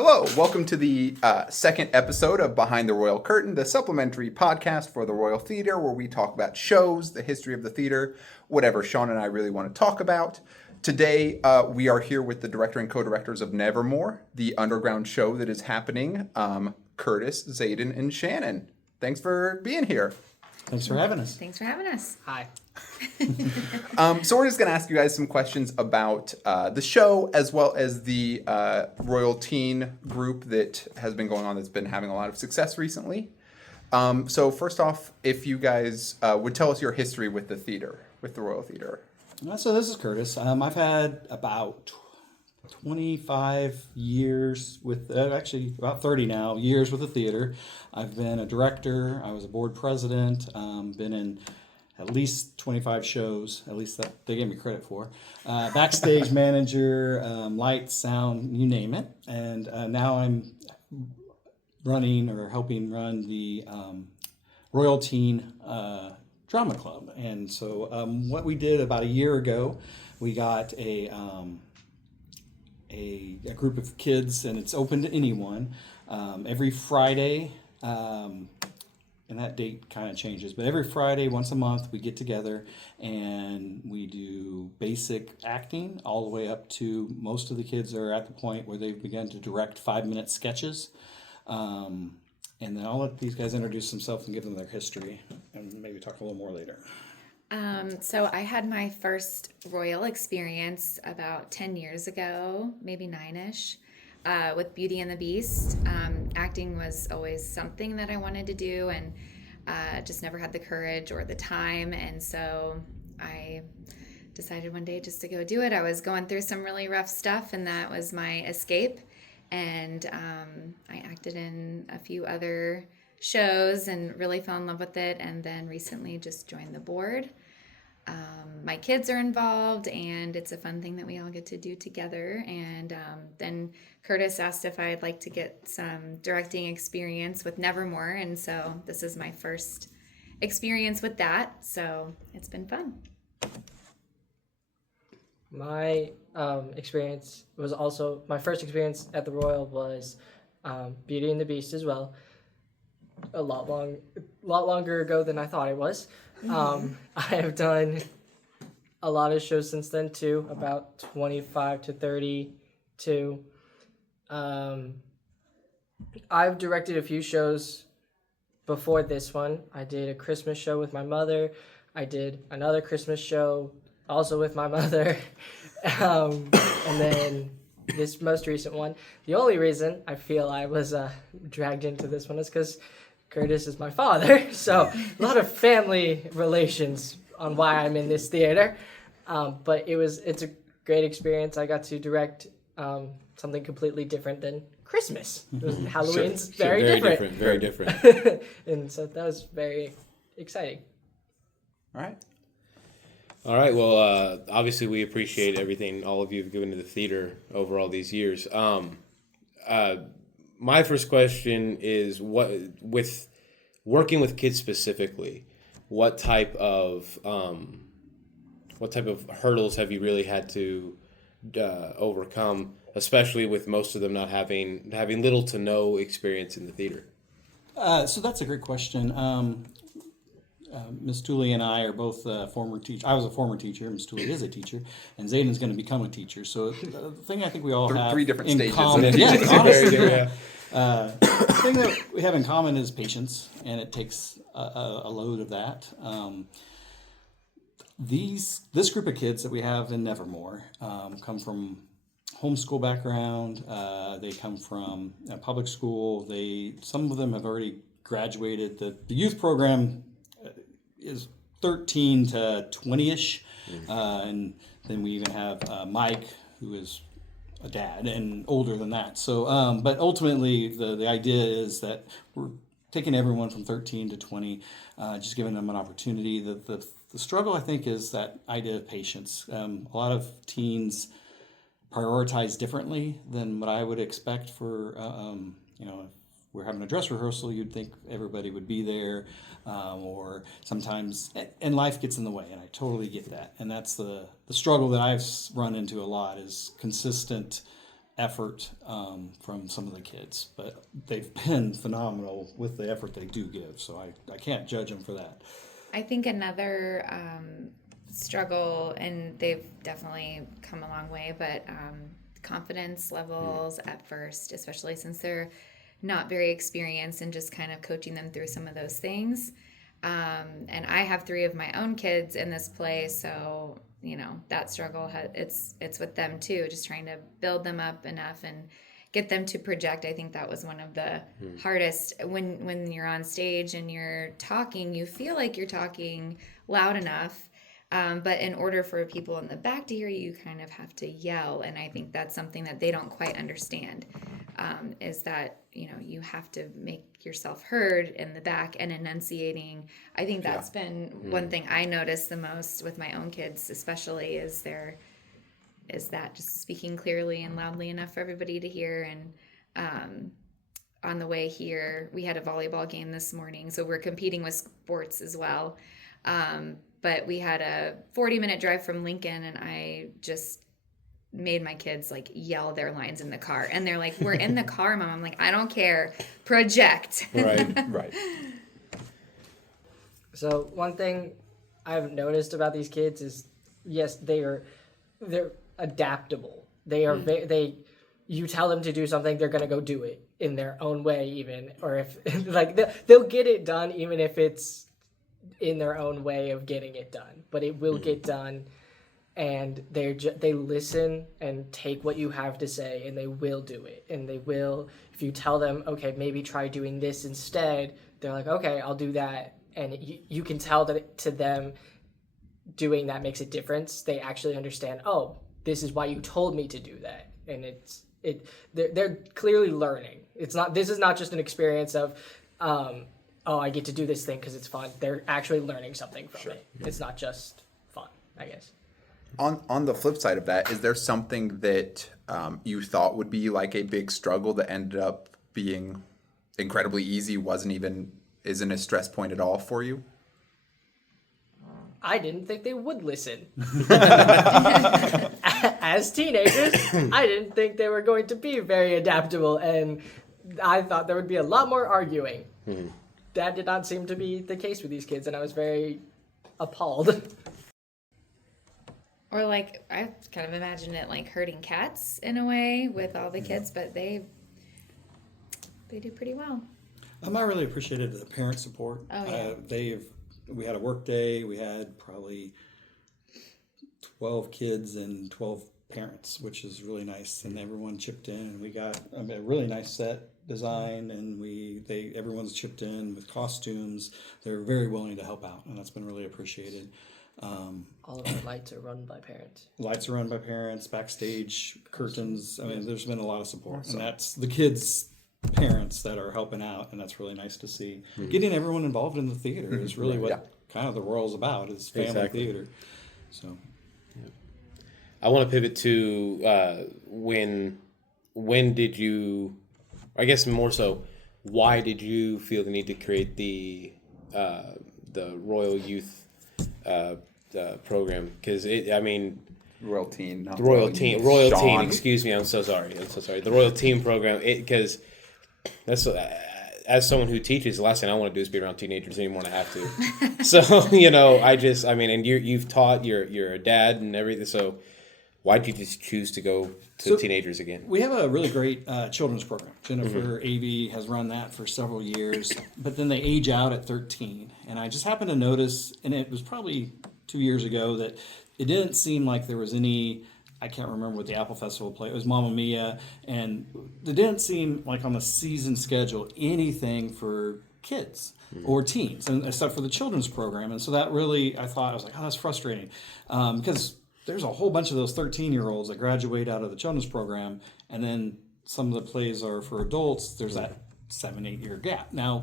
Hello, welcome to the second episode of Behind the Royal Curtain, the supplementary podcast for the Royal Theatre, where we talk about shows, the history of the theatre, whatever Shaun and I really want to talk about. Today, we are here with the director and co-directors of Nevermore, the underground show that is happening, Curtis, Zaydin, and Shannon. Thanks for being here. Thanks for having us. Thanks for having us. Hi. So we're just going to ask you guys some questions about the show, as well as the Royal Teen group that has been going on, that's been having a lot of success recently. So first off, if you guys would tell us your history with the theater, with the Royal Theater. So this is Curtis. I've had about 25 years with, actually about 30 now, years with the theater. I've been a director, I was a board president, been in at least 25 shows, at least that they gave me credit for. Backstage manager, lights, sound, you name it. And now I'm running or helping run the Royal Teen Drama Club. And so what we did about a year ago, we got a group of kids, and it's open to anyone. Every Friday, and that date kind of changes, but every Friday, once a month, we get together and we do basic acting all the way up to most of the kids are at the point where they've begun to direct 5-minute sketches. And then I'll let these guys introduce themselves and give them their history and maybe talk a little more later. So I had my first royal experience about 10 years ago, maybe 9-ish, with Beauty and the Beast. Acting was always something that I wanted to do, and just never had the courage or the time. And so I decided one day just to go do it. I was going through some really rough stuff, and that was my escape. And I acted in a few other shows and really fell in love with it, and then recently just joined the board. My kids are involved, and it's a fun thing that we all get to do together. And then Curtis asked if I'd like to get some directing experience with Nevermore, and so this is my first experience with that, so it's been fun. My experience was also, my first experience at the Royal was Beauty and the Beast as well. A lot longer ago than I thought it was. I have done a lot of shows since then too, about 25 to 32. I've directed a few shows before this one. I did a Christmas show with my mother. I did another Christmas show also with my mother. And then this most recent one. The only reason I feel I was dragged into this one is because Curtis is my father, so a lot of family relations on why I'm in this theater. But it's a great experience. I got to direct something completely different than Christmas. Halloween's very different. Very different. And so that was very exciting. All right. Well, obviously we appreciate everything all of you have given to the theater over all these years. My first question is, with working with kids specifically, what type of hurdles have you really had to overcome, especially with most of them not having little to no experience in the theater? So that's a great question. Ms. Tuley and I are both former teachers. I was a former teacher. Ms. Tuley is a teacher, and Zaydin's going to become a teacher. So the thing I think we all have 3 different in stages. common, honestly, the thing that we have in common is patience, and it takes a load of that. This group of kids that we have in Nevermore come from homeschool background. They come from public school. Some of them have already graduated. The youth program is 13 to 20-ish, and then we even have Mike, who is a dad and older than that. So, but ultimately, the idea is that we're taking everyone from 13 to 20, just giving them an opportunity. The struggle, I think, is that idea of patience. A lot of teens prioritize differently than what I would expect for, if we're having a dress rehearsal, you'd think everybody would be there, or sometimes, and life gets in the way, and I totally get that. And that's the struggle that I've run into a lot, is consistent effort from some of the kids, but they've been phenomenal with the effort they do give. So I can't judge them for that. I think another struggle, and they've definitely come a long way, but confidence levels at first, especially since they're not very experienced, and just kind of coaching them through some of those things. And I have 3 of my own kids in this play, so that struggle it's with them too, just trying to build them up enough and get them to project. I think that was one of the hardest. When you're on stage and you're talking, you feel like you're talking loud enough, but in order for people in the back to hear you, you kind of have to yell. And I think that's something that they don't quite understand, is that you have to make yourself heard in the back, and enunciating. I think that's been one thing I noticed the most with my own kids, especially, is that just speaking clearly and loudly enough for everybody to hear. And on the way here, we had a volleyball game this morning, so we're competing with sports as well. But we had a 40-minute drive from Lincoln, and I just made my kids yell their lines in the car, and they're like, "We're in the car, Mom." I'm like, "I don't care, project." Right. So one thing I've noticed about these kids is, yes, they're adaptable. They are you tell them to do something, they're gonna go do it in their own way, even, or if they'll get it done, even if it's in their own way of getting it done. But it will get done. And they listen and take what you have to say, and they will do it. And they will, if you tell them, okay, maybe try doing this instead, they're like, okay, I'll do that. And you can tell that to them doing that makes a difference. They actually understand, oh, this is why you told me to do that. And they're clearly learning. This is not just an experience of, oh, I get to do this thing because it's fun. They're actually learning something from it. It's not just fun, I guess. On the flip side of that, is there something that you thought would be a big struggle that ended up being incredibly easy, isn't a stress point at all for you? I didn't think they would listen. As teenagers, I didn't think they were going to be very adaptable, and I thought there would be a lot more arguing. That did not seem to be the case with these kids, and I was very appalled. Or I kind of imagine it like herding cats in a way with all the kids, but they do pretty well. I really appreciated the parent support. Oh, yeah. We had a work day. We had probably 12 kids and 12 parents, which is really nice. And everyone chipped in, and we got a really nice set design, and everyone's chipped in with costumes. They're very willing to help out, and that's been really appreciated. All of our lights are run by parents. Lights are run by parents, backstage curtains. There's been a lot of support. Awesome. And that's the kids' parents that are helping out, and that's really nice to see. Getting everyone involved in the theater is really what kind of the Royal's about, is family theater. So, I want to pivot to when did you, I guess more so, why did you feel the need to create the Royal Youth program? Because Royal Teen, not Royal Youth. Teen. Excuse me, I'm so sorry. The Royal Teen program. Because that's as someone who teaches, the last thing I want to do is be around teenagers anymore, and I have to. So and you've taught. You're a dad and everything. So why did you just choose to go to teenagers again? We have a really great children's program. Jennifer Avey has run that for several years, but then they age out at 13. And I just happened to notice, and it was probably 2 years ago, that it didn't seem like there was any, I can't remember what the Apple Festival play, it was Mamma Mia, and it didn't seem like on the season schedule anything for kids or teens, and except for the children's program. And so that really, I was like, oh, that's frustrating, because there's a whole bunch of those 13-year-olds that graduate out of the children's program, and then some of the plays are for adults. There's that 7-8 year gap. Now,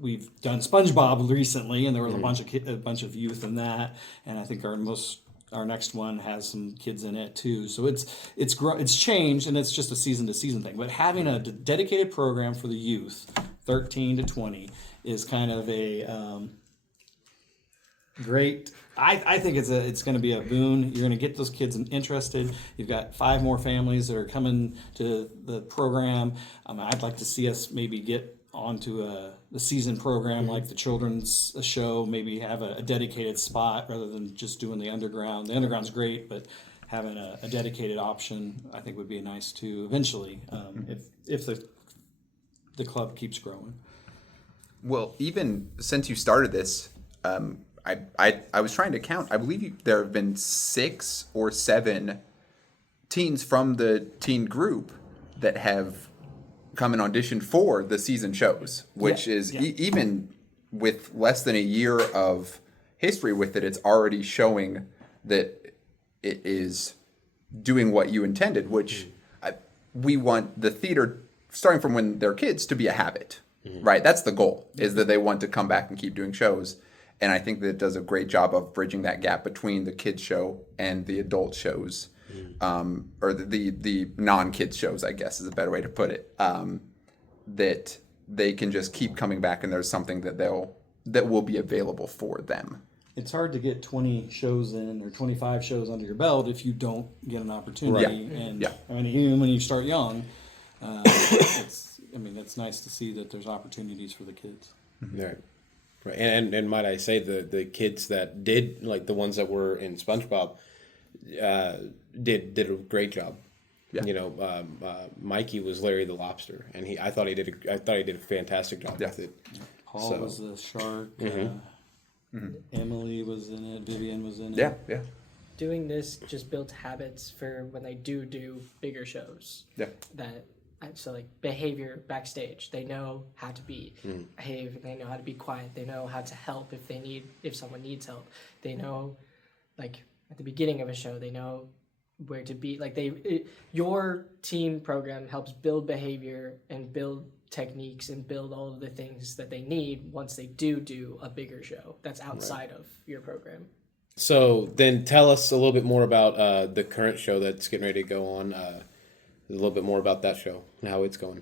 we've done SpongeBob recently, and there was a bunch of youth in that, and I think our next one has some kids in it too. So it's changed, and it's just a season to season thing. But having a dedicated program for the youth, 13 to 20, is kind of Great. I think it's going to be a boon. You're going to get those kids interested. You've got 5 more families that are coming to the program. I'd like to see us maybe get onto the season program like the children's show, maybe have a dedicated spot rather than just doing the underground. The underground's great, but having a dedicated option I think would be nice too eventually, if the club keeps growing. Well, even since you started this, I was trying to count. I believe there have been 6 or 7 teens from the teen group that have come and auditioned for the season shows, which is even with less than a year of history with it, it's already showing that it is doing what you intended, which we want the theater, starting from when they're kids, to be a habit, right? That's the goal, is that they want to come back and keep doing shows. And I think that it does a great job of bridging that gap between the kids show and the adult shows, or the non-kids shows, I guess is a better way to put it. That they can just keep coming back, and there's something that will be available for them. It's hard to get 20 shows in or 25 shows under your belt if you don't get an opportunity. Right. And I mean, even when you start young, it's nice to see that there's opportunities for the kids. Right. Right. And might I say the kids that did, like the ones that were in SpongeBob, did a great job. Yeah. You know, Mikey was Larry the Lobster, and I thought he did a fantastic job with it. Paul was the shark. Emily was in it. Vivian was in it. Yeah. Doing this just builds habits for when they do bigger shows. Yeah. So like behavior backstage, they know how to behave. They know how to be quiet. They know how to help if someone needs help. They know, like at the beginning of a show, they know where to be. Like your team program helps build behavior and build techniques and build all of the things that they need once they do a bigger show that's outside of your program. So then tell us a little bit more about the current show that's getting ready to go on. A little bit more about that show and how it's going.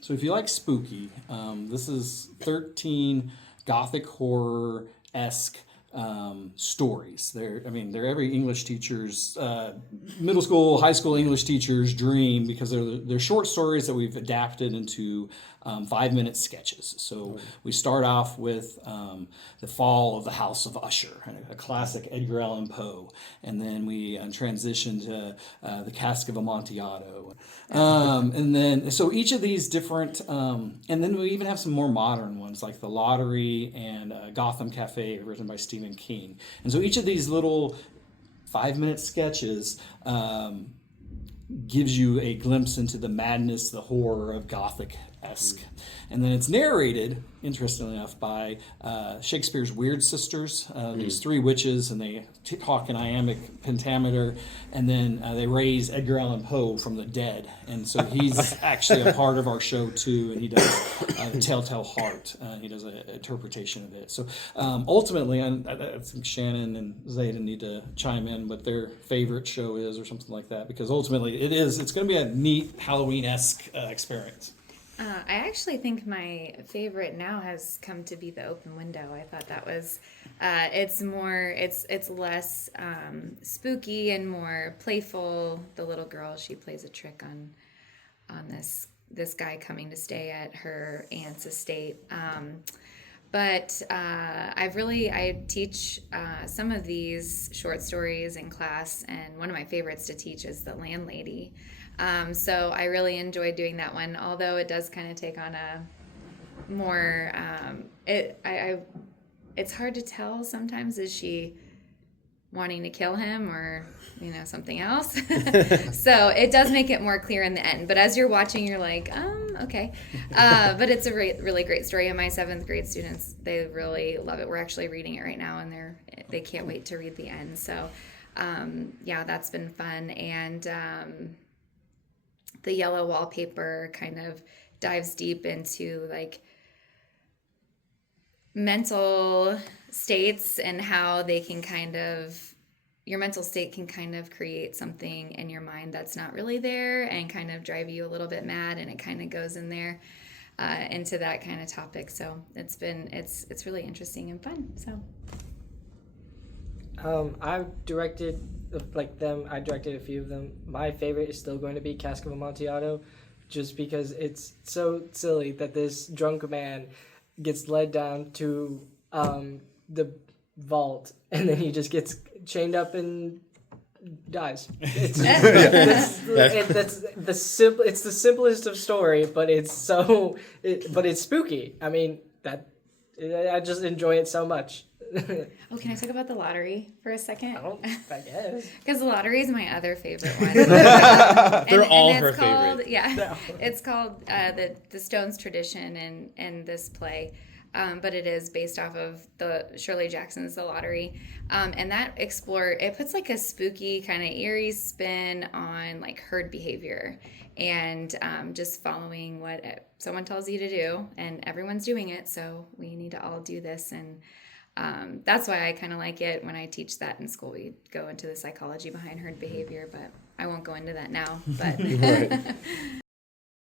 So if you like spooky, this is 13 gothic horror-esque stories. They're every English teacher's middle school, high school English teacher's dream, because they're short stories that we've adapted into 5-minute sketches. So we start off with the fall of the House of Usher, a classic Edgar Allan Poe, and then we transition to the Cask of Amontillado, and then so each of these different, and then we even have some more modern ones like The Lottery and Gotham Cafe, written by Stephen King. And so each of these little 5-minute sketches gives you a glimpse into the madness, the horror of Gothic-esque. And then it's narrated, interestingly enough, by Shakespeare's Weird Sisters, these 3 witches, and they talk in iambic pentameter, and then they raise Edgar Allan Poe from the dead. And so he's actually a part of our show too, and he does The Telltale Heart. He does an interpretation of it. So ultimately, I think Shannon and Zaydin need to chime in what their favorite show is or something like that, because ultimately it's going to be a neat Halloween-esque experience. I actually think my favorite now has come to be The Open Window. I thought that was, it's less spooky and more playful. The little girl, she plays a trick on this guy coming to stay at her aunt's estate. But I teach some of these short stories in class, and one of my favorites to teach is The Landlady. So I really enjoyed doing that one, although it does kind of take on a more, it's hard to tell sometimes, is she wanting to kill him or, something else? So it does make it more clear in the end, but as you're watching, you're like, okay. But it's a really great story, and my 7th grade students, they really love it. We're actually reading it right now, and they can't wait to read the end. So, that's been fun. And, the yellow wallpaper kind of dives deep into like mental states and how they can your mental state can kind of create something in your mind that's not really there and kind of drive you a little bit mad, and it kind of goes in there into that kind of topic. So it's really interesting and fun. So I've directed I directed a few of them. My favorite is still going to be Cask of Amontillado, just because it's so silly that this drunk man gets led down to the vault, and then he just gets chained up and dies. It's it's the simplest of story, but it's spooky. I mean, I just enjoy it so much. Oh, can I talk about the lottery for a second? I guess. Because the lottery is my other favorite one. They're all her called, favorite. Yeah, it's called the Stones tradition in this play. But it is based off of the Shirley Jackson's The Lottery. And that it puts like a spooky kind of eerie spin on like herd behavior and just following what someone tells you to do, and everyone's doing it. So we need to all do this. And that's why I kind of like it. When I teach that in school, we go into the psychology behind herd behavior, but I won't go into that now. But